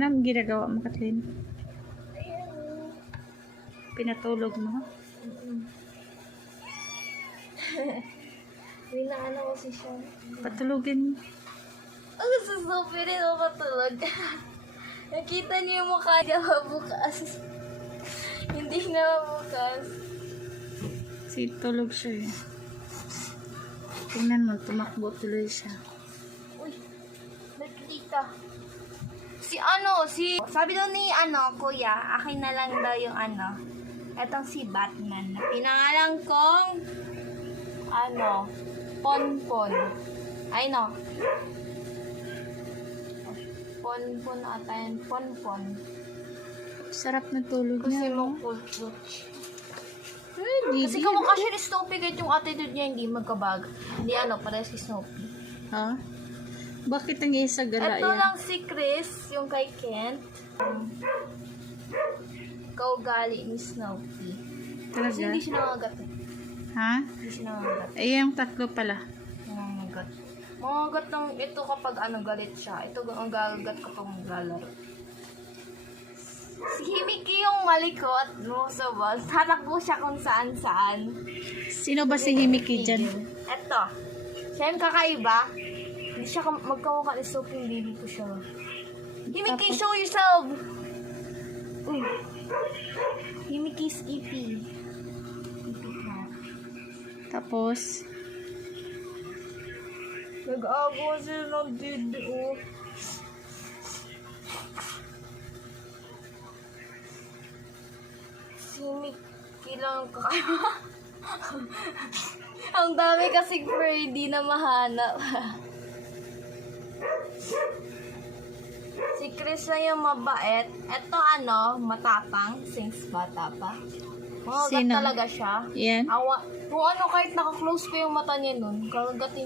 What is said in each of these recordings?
Anong ginagawa mo, Kathleen? Ayan. Pinatulog mo? Winaano kasi siya. Patulogin mo. Ang susupin rin ako matulog. Nakita niyo yung mukha niya mabukas. Hindi na mabukas. Kasi tulog siya eh. Tingnan mo, tumakbo tuloy siya. Uy, nakikita. Sabi daw ni kuya, akin na lang daw yung etong si Batman. Na pinangalan kong, Ponpon. Ay no. Ponpon ata yan, Ponpon. Sarap na tulog Kasi niya. mo kultuch. Ay, Kasi kamukha siya ni Snoopy kahit yung attitude niya hindi magkabag. Hindi parehas si Snoopy. Ha? Bakit ang isa gala Ito yan? lang si Chris, yung kay Kent. Kaugali ni Snoopy. Kasi Talaga? hindi siya nangagat. Ha? Hindi siya nangagat. Eh, yung tatlo pala. Nangagat. Mangagat ng ito kapag galit siya. Ito ang gagagat kapag maglalaro. Si Himiki yung malikot, most of all. Tatakbo siya kung saan-saan. Sino ba si Himiki dyan? Ito. Siya yung kakaiba. Hindi siya magkamukha ni Sophie, hindi ko siya. Himiki, show yourself! Uy. Himiki's EP. Tapos, Nag-agawa sila ng video. Si Himiki lang ang kakaiba. Ang dami kasing Freddy na mahanap. Si Chris na yung mabait. Ito matapang, since bata pa. Makagat Sino? talaga siya. yan. Kung kahit naka-close ko yung mata niya nun, kagatin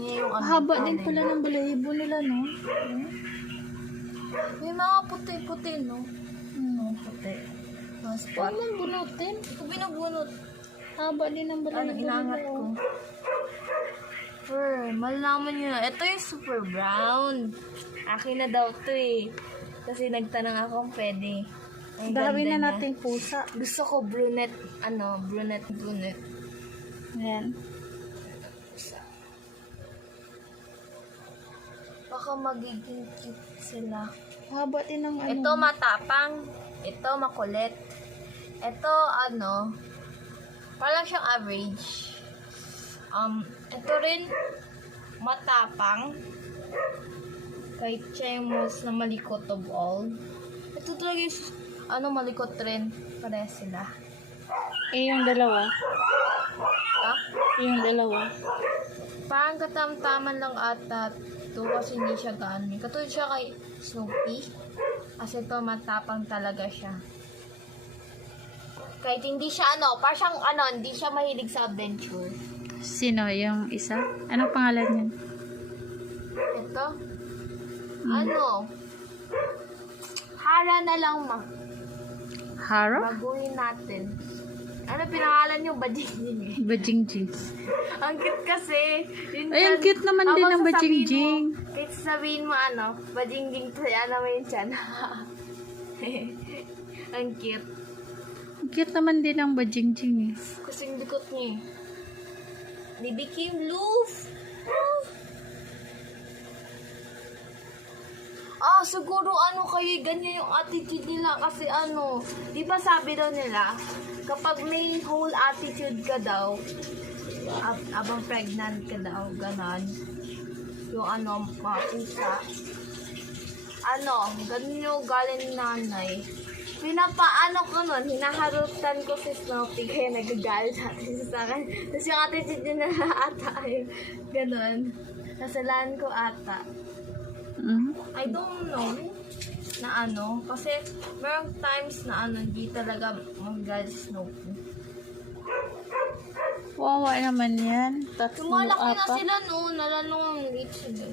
niya yung Haba din pala ng balahibo nila, no? May mga puti-puti, no? Puti. Mga spot. Huwag mong bunutin. Ito binubunot. Haba din ng balahibo Inangat nila. ko. Malalaman nyo na. Ito yung super brown. Akin na daw to eh. Kasi nagtanong ako kung pwede. Ang Dami ganda na niya. nating pusa. Gusto ko brunette. Brunette. Ayan. Baka magiging cute sila. Haba din ng Ito matapang. Ito makulit. Ito parang siyang average. Ito rin matapang. Kahit siya yung most na malikot of all. Ito talaga yung malikot rin. Pareha sila. Eh, yung dalawa. Ha? Yung dalawa. Parang katamtaman lang ata ito kasi hindi siya gaano. Katulad siya kay Snoopy. Kasi ito matapang talaga siya. Kahit hindi siya parang siyang hindi siya mahilig sa adventure. Sino? Yung isa? Anong pangalan niyan? Ito? Hara na lang Haro? baguhin natin. Pinangalan yung Bajingjing Bajingjing. Ang cute kasi. Ay, ang cute naman din ng Bajingjing. Kahit sabihin mo Bajingjing to, mo yun siya. Ang cute. Ang cute naman din ng Bajingjing eh. Kasing likot niya eh. They became loose. Siguro kayo ganyan yung attitude nila kasi di ba sabi daw nila, kapag may whole attitude ka daw, abang pregnant ka daw, ganon, yung mga pusa, ganun yung galing ni nanay. Pinapaano ko nun, hinaharutan ko si Snoopy kaya nagagalit natin sa akin. Tapos yung attitude niya na ata ay ganon. Nasalaan ko ata. I don't know na kasi merong times na hindi talaga magalit si Snoopy. Wawa naman yan. Lumalaki na sila nalalong ang liit sila.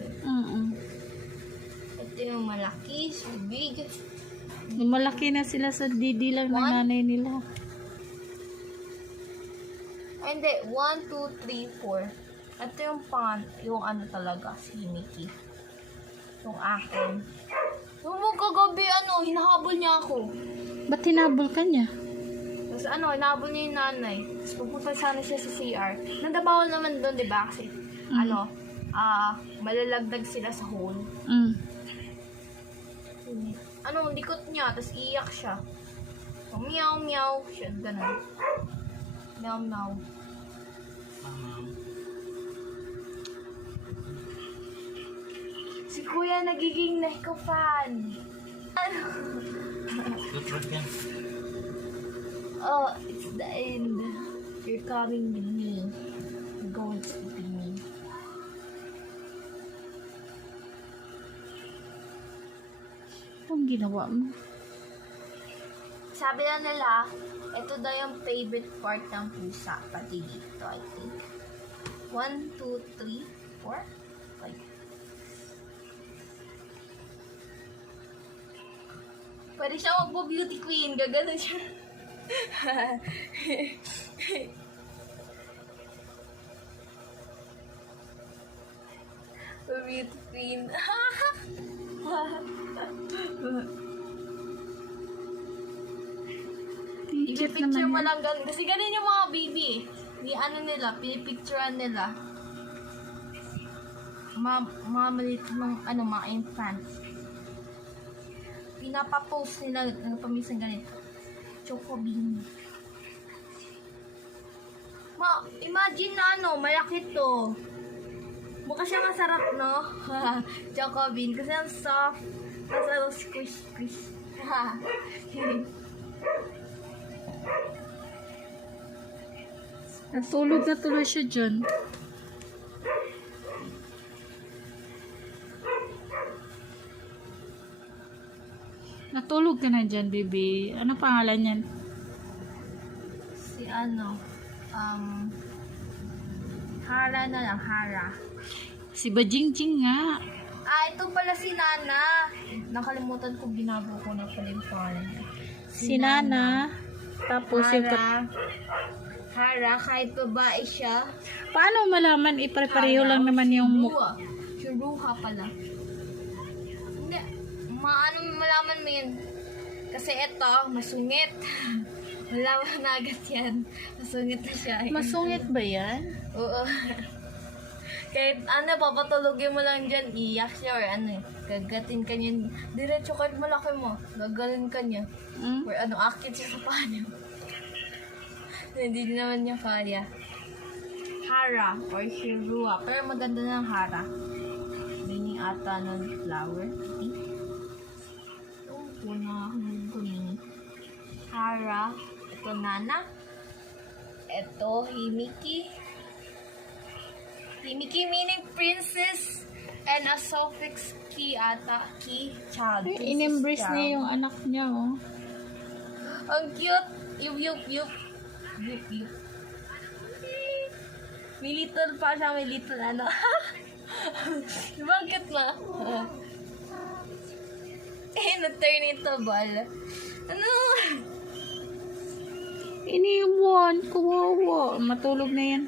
Ito yung malaki, so big. Lumalaki na sila sa didi lang ng nanay nila. Hindi, 1, 2, 3, 4. Ito yung talaga, si Mickey. Yung akin. Yung hinahabol niya ako. Ba't hinabol ka niya? Tapos hinahabol niya yung nanay. Tapos pupunta sana siya sa CR. Nandabawal naman doon, di ba? Kasi, malalagdag sila sa hole. Mm. Likot niya, tapos iyak siya. So, meow, meow. Siya, ganun. Meow, meow. Si Kuya nagiging Neko fan. Oh, it's the end. You're coming with me. You're going to sleep with me. Anong ginawa mo? Sabi na nila, ito daw yung favorite part ng pusa. Pati dito, I think. 1, 2, 3, 4, 5. Pwede siya magpo-beauty queen. Gagano siya. Beauty queen. Cute I-picture mo naman yan. lang ganun. Kasi ganun yung mga baby. Pinipicturean nila. Mga maliit mga infant. Pinapapost nila paminsan ganito. Choco bean. Imagine na malaki to. Mukha siya masarap, no? Choco bean. Kasi ang soft. Tapos squish. Natulog na tuloy siya dyan. Natulog ka na dyan, baby. Ano pangalan yan? Si Hara na lang, Hara. Si Bajingjing nga. Ito pala si Nana. Nakalimutan ko, binago ko na pala yung pangalan niya. Si Nana. Tapos yung... Hara, kahit babae siya. Paano malaman? Ipare-pareho lang naman yung mukha. Shuruha pala. Hindi. Malaman mo yun. Kasi ito, masungit. Malaman na agad yan. Masungit na siya. Masungit ba yan? Oo. Kahit papatulogin mo lang dyan, iyak siya or gagatin ka niya. Diretso kahit malaki mo, gagalin ka niya. Or akit siya sa paa niya. Hindi naman niya kaya. Hara or Shirua. Pero maganda ng Hara. Meaning ata ng flower. Una akong Hara. Ito Nana. Ito Himiki. Himiki meaning princess. And a suffix ki ata. Ki, child. In-embrace niya yung anak niya, oh. Ang cute. Yup. Yup. May little pa siya, may little Bakit na? Na-turn into ball. Iniwan. Kawawa. Matulog na yan.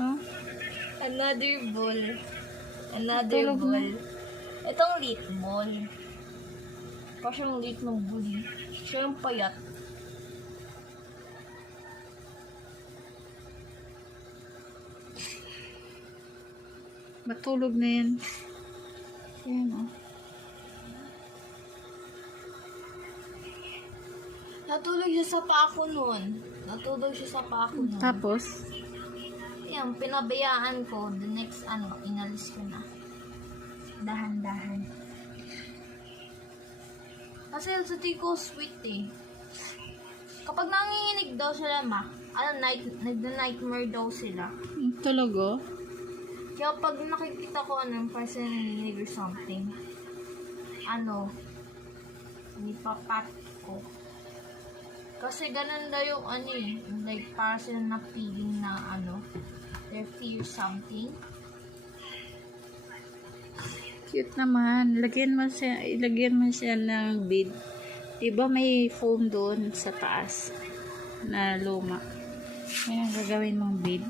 Huh? Another ball. Tulog na. Itong lit ball. Kasi yung lit ng bully. Siya yung payat. Matulog na yan. Ayan, oh. Natulog siya sa pako nun. Tapos? Yan, pinabayaan ko. The next, inalis ko na. Dahan-dahan. Kasi sa tiko sweet eh. Kapag nanginginig daw sila, nagda-nightmare daw sila. Talaga? Kaya pag nakikita ko person nanginginig or something, nipapat ko. Kasi ganun daw yung like para sila na feeling na they fear something. Cute naman. Ilagyan mo siya ng bead. Diba may foam doon sa taas na luma. Yan ang gagawin mong bead.